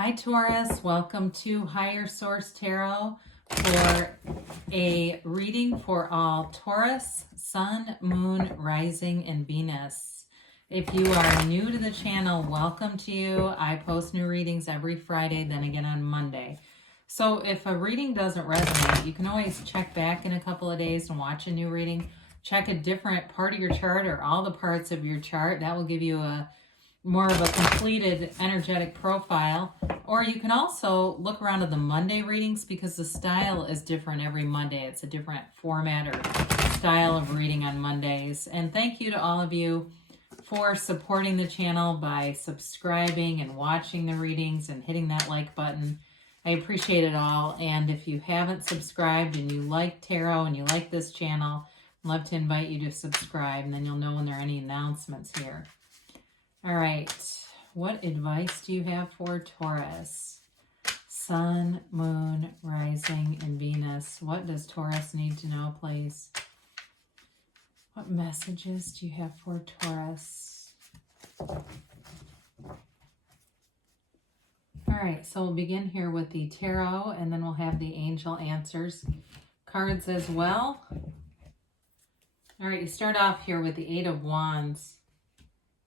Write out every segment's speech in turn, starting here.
Hi Taurus, welcome to Higher Source Tarot for a reading for all Taurus, Sun, Moon, Rising, and Venus. If you are new to the channel, welcome to you. I post new readings every Friday, then again on Monday. So if a reading doesn't resonate, you can always check back in a couple of days and watch a new reading. Check a different part of your chart or all the parts of your chart. That will give you a more of a completed energetic profile. Or you can also look around at the Monday readings because the style is different every Monday. It's a different format or style of reading on Mondays. And thank you to all of you for supporting the channel by subscribing and watching the readings and hitting that like button. I appreciate it all. And if you haven't subscribed and you like tarot and you like this channel, I'd love to invite you to subscribe, and then you'll know when there are any announcements here. All right, what advice do you have for Taurus? Sun, Moon, Rising, and Venus. What does Taurus need to know, please? What messages do you have for Taurus? All right, so we'll begin here with the tarot, and then we'll have the angel answers cards as well. All right, you start off here with the Eight of Wands,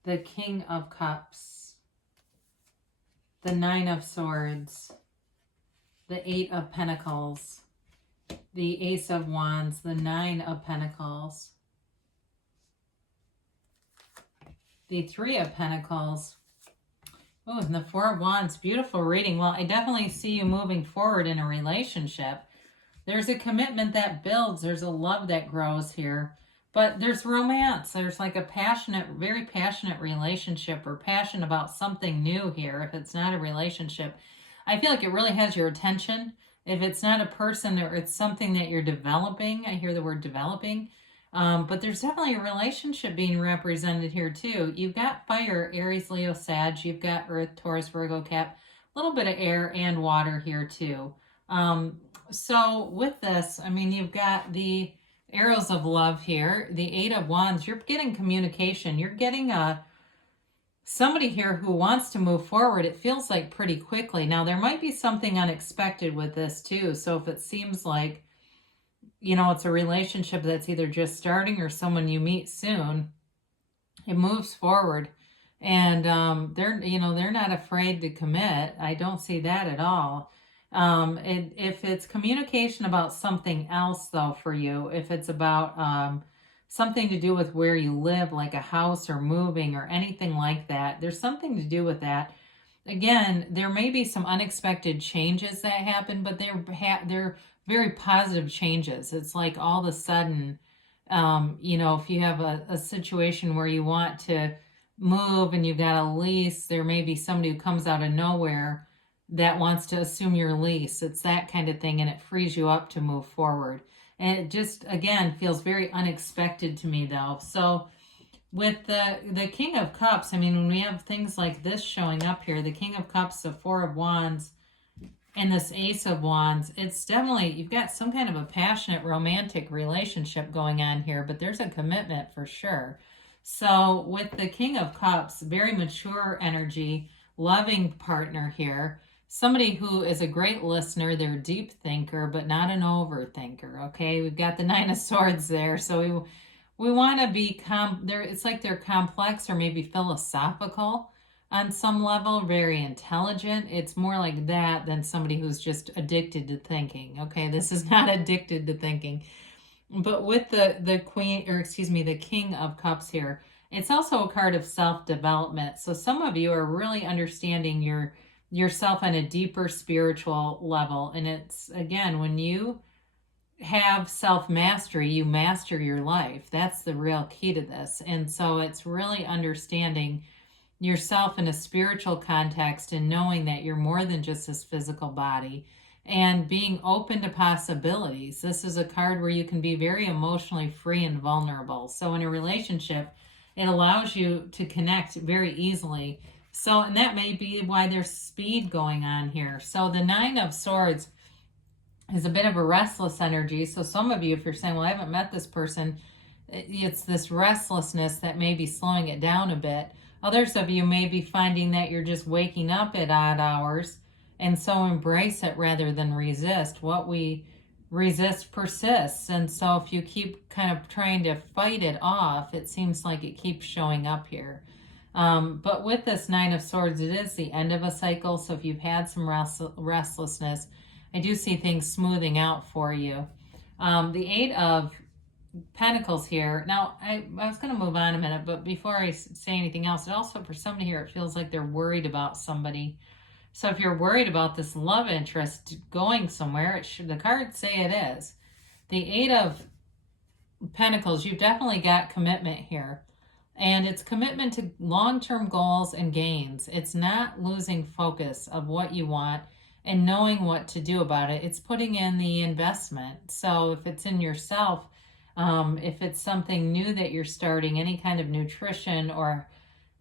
the King of Cups, the Nine of Swords, the Eight of Pentacles, the Ace of Wands, the Nine of Pentacles, the Three of Pentacles, oh, and the Four of Wands. Beautiful reading. Well, I definitely see you moving forward in a relationship. There's a commitment that builds. There's a love that grows here. But there's romance. There's like a passionate, very passionate relationship or passion about something new here. If it's not a relationship, I feel like it really has your attention. If it's not a person or it's something that you're developing, I hear the word developing. But there's definitely a relationship being represented here too. You've got fire, Aries, Leo, Sag. You've got Earth, Taurus, Virgo, Cap. A little bit of air and water here too. So with this, I mean, you've got the arrows of love here, the Eight of Wands. You're getting communication. You're getting somebody here who wants to move forward. It feels like pretty quickly. Now, there might be something unexpected with this too. So if it seems like, you know, it's a relationship that's either just starting or someone you meet soon, it moves forward. And they're not afraid to commit. I don't see that at all. If it's communication about something else though for you, if it's about something to do with where you live, like a house or moving or anything like that, there's something to do with that. Again, there may be some unexpected changes that happen, but they're very positive changes. It's like all of a sudden, if you have a situation where you want to move and you've got a lease, there may be somebody who comes out of nowhere that wants to assume your lease. It's that kind of thing, and it frees you up to move forward. And it just, again, feels very unexpected to me, though. So with the King of Cups, I mean, when we have things like this showing up here, the King of Cups, the Four of Wands, and this Ace of Wands, it's definitely, you've got some kind of a passionate romantic relationship going on here, but there's a commitment for sure. So with the King of Cups, very mature energy, loving partner here. Somebody who is a great listener, they're a deep thinker, but not an overthinker, okay? We've got the Nine of Swords there, so we want to be, it's like they're complex or maybe philosophical on some level, very intelligent. It's more like that than somebody who's just addicted to thinking, okay? This is not addicted to thinking. But with the King of Cups here, it's also a card of self-development. So some of you are really understanding yourself on a deeper spiritual level. And it's, again, when you have self-mastery, you master your life. That's the real key to this. And so it's really understanding yourself in a spiritual context and knowing that you're more than just this physical body and being open to possibilities. This is a card where you can be very emotionally free and vulnerable. So in a relationship, it allows you to connect very easily. So, and that may be why there's speed going on here. So the Nine of Swords is a bit of a restless energy. So some of you, if you're saying, well, I haven't met this person, it's this restlessness that may be slowing it down a bit. Others of you may be finding that you're just waking up at odd hours, and so embrace it rather than resist. What we resist persists, and so if you keep kind of trying to fight it off, it seems like it keeps showing up here. But with this Nine of Swords, it is the end of a cycle, so if you've had some restlessness, I do see things smoothing out for you. The Eight of Pentacles here. Now, I was going to move on a minute, but before I say anything else, it also, for somebody here, it feels like they're worried about somebody. So if you're worried about this love interest going somewhere, the cards say it is. The Eight of Pentacles, you've definitely got commitment here. And it's commitment to long-term goals and gains. It's not losing focus of what you want and knowing what to do about it. It's putting in the investment. So if it's in yourself, if it's something new that you're starting, any kind of nutrition or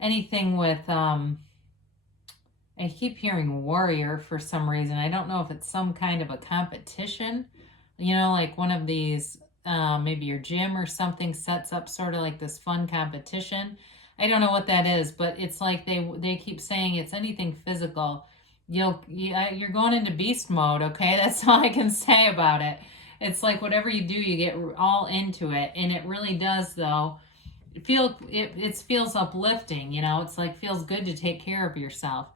anything with, I keep hearing warrior for some reason. I don't know if it's some kind of a competition, you know, like one of these, maybe your gym or something sets up sort of like this fun competition. I don't know what that is, but it's like they keep saying it's anything physical. You're going into beast mode, okay? That's all I can say about it. It's like whatever you do, you get all into it. And it really does, though. It feels uplifting, you know? It's like feels good to take care of yourself.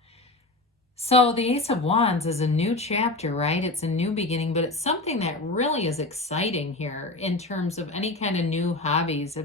So the Ace of Wands is a new chapter, right? It's a new beginning, but it's something that really is exciting here in terms of any kind of new hobbies.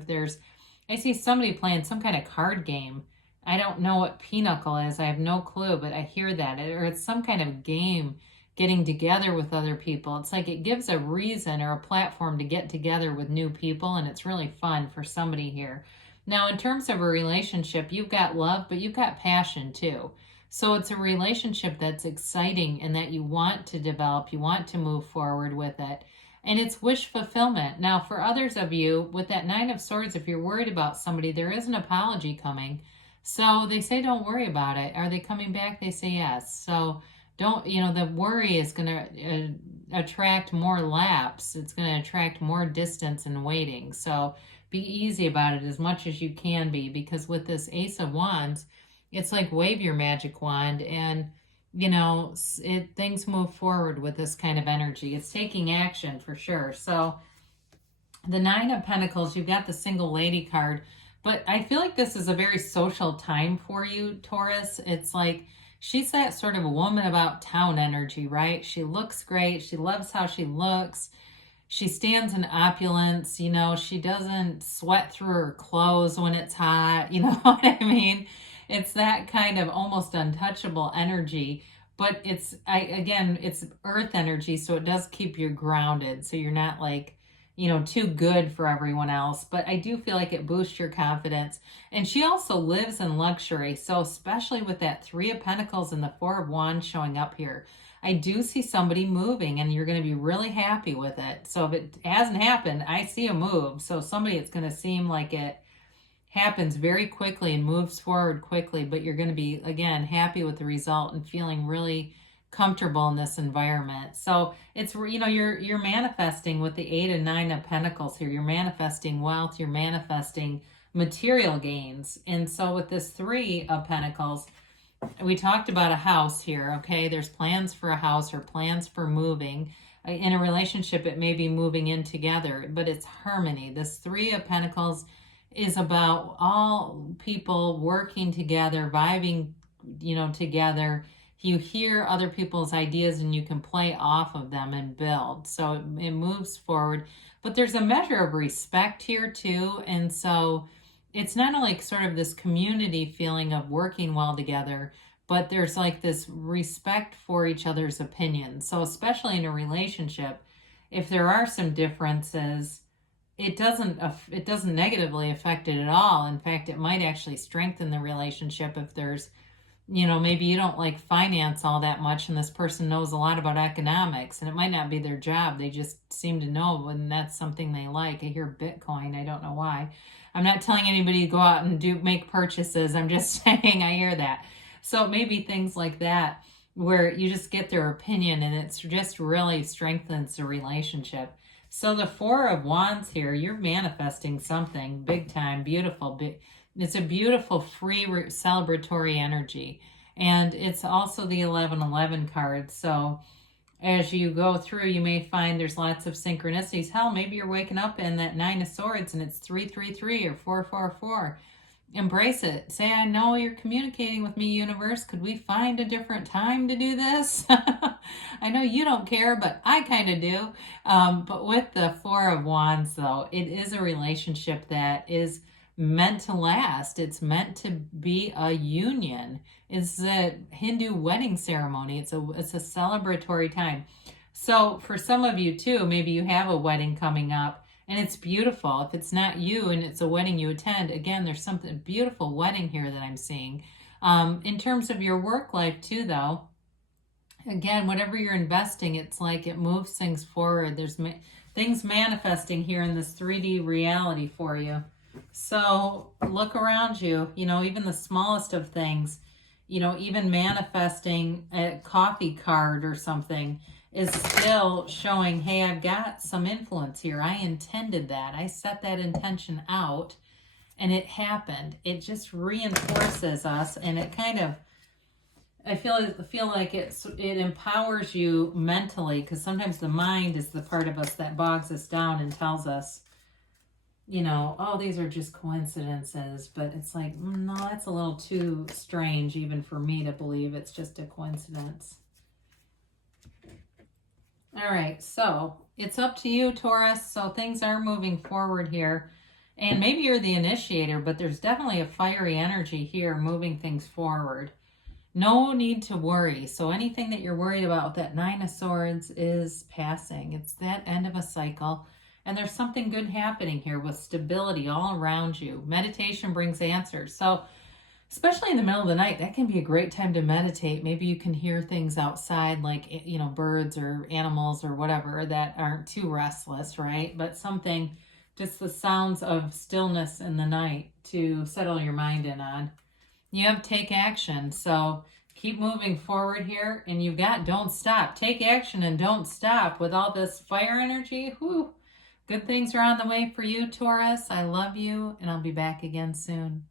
I see somebody playing some kind of card game. I don't know what pinochle is. I have no clue, but I hear that. Or it's some kind of game, getting together with other people. It's like it gives a reason or a platform to get together with new people, and it's really fun for somebody here. Now, in terms of a relationship, you've got love, but you've got passion too. So it's a relationship that's exciting and that you want to develop, you want to move forward with it. And it's wish fulfillment. Now, for others of you, with that Nine of Swords, if you're worried about somebody, there is an apology coming. So they say don't worry about it. Are they coming back? They say yes. So don't, the worry is going to attract more lapse. It's going to attract more distance and waiting. So be easy about it as much as you can be, because with this Ace of Wands, it's like wave your magic wand and, things move forward with this kind of energy. It's taking action for sure. So the Nine of Pentacles, you've got the single lady card, but I feel like this is a very social time for you, Taurus. It's like she's that sort of a woman about town energy, right? She looks great. She loves how she looks. She stands in opulence. She doesn't sweat through her clothes when it's hot. You know what I mean? It's that kind of almost untouchable energy, but it's earth energy, so it does keep you grounded. So you're not like, too good for everyone else, but I do feel like it boosts your confidence. And she also lives in luxury. So especially with that Three of Pentacles and the Four of Wands showing up here, I do see somebody moving and you're going to be really happy with it. So if it hasn't happened, I see a move. So somebody, it's going to seem like it happens very quickly and moves forward quickly, but you're going to be, again, happy with the result and feeling really comfortable in this environment. So it's, you're manifesting with the Eight and Nine of Pentacles here. You're manifesting wealth. You're manifesting material gains. And so with this Three of Pentacles, we talked about a house here, okay? There's plans for a house or plans for moving. In a relationship, it may be moving in together, but it's harmony. This Three of Pentacles is about all people working together, vibing, together. You hear other people's ideas and you can play off of them and build. So it moves forward, but there's a measure of respect here too. And so it's not only sort of this community feeling of working well together, but there's like this respect for each other's opinions. So especially in a relationship, if there are some differences, it doesn't negatively affect it at all. In fact, it might actually strengthen the relationship if there's, maybe you don't like finance all that much and this person knows a lot about economics, and it might not be their job. They just seem to know when that's something they like. I hear Bitcoin. I don't know why. I'm not telling anybody to go out and make purchases. I'm just saying I hear that. So maybe things like that where you just get their opinion and it's just really strengthens the relationship. So the Four of Wands here, you're manifesting something big time, beautiful. It's a beautiful, free, celebratory energy. And it's also the 1111 card. So as you go through, you may find there's lots of synchronicities. Hell, maybe you're waking up in that Nine of Swords and it's 333 or 444. Embrace it. Say, I know you're communicating with me, universe. Could we find a different time to do this? I know you don't care, but I kind of do. But with the Four of Wands, though, it is a relationship that is meant to last. It's meant to be a union. It's a Hindu wedding ceremony. It's a celebratory time. So for some of you too, maybe you have a wedding coming up and it's beautiful. If it's not you and it's a wedding you attend, again, there's something beautiful wedding here that I'm seeing. In terms of your work life too, though, again, whatever you're investing, it's like it moves things forward. There's things manifesting here in this 3D reality for you. So look around you, you know, even the smallest of things, you know, even manifesting a coffee card or something is still showing, hey, I've got some influence here. I intended that. I set that intention out and it happened. It just reinforces us, and it kind of, I feel like it empowers you mentally, because sometimes the mind is the part of us that bogs us down and tells us, you know, oh, these are just coincidences. But it's like, no, that's a little too strange even for me to believe it's just a coincidence. All right, so it's up to you, Taurus. So things are moving forward here. And maybe you're the initiator, but there's definitely a fiery energy here moving things forward. No need to worry. So anything that you're worried about with that Nine of Swords is passing. It's that end of a cycle. And there's something good happening here with stability all around you. Meditation brings answers. So especially in the middle of the night, that can be a great time to meditate. Maybe you can hear things outside, like, you know, birds or animals or whatever that aren't too restless, right? But something, just the sounds of stillness in the night to settle your mind in on. You have take action. So keep moving forward here. And you've got don't stop. Take action and don't stop with all this fire energy. Whew. Good things are on the way for you, Taurus. I love you, and I'll be back again soon.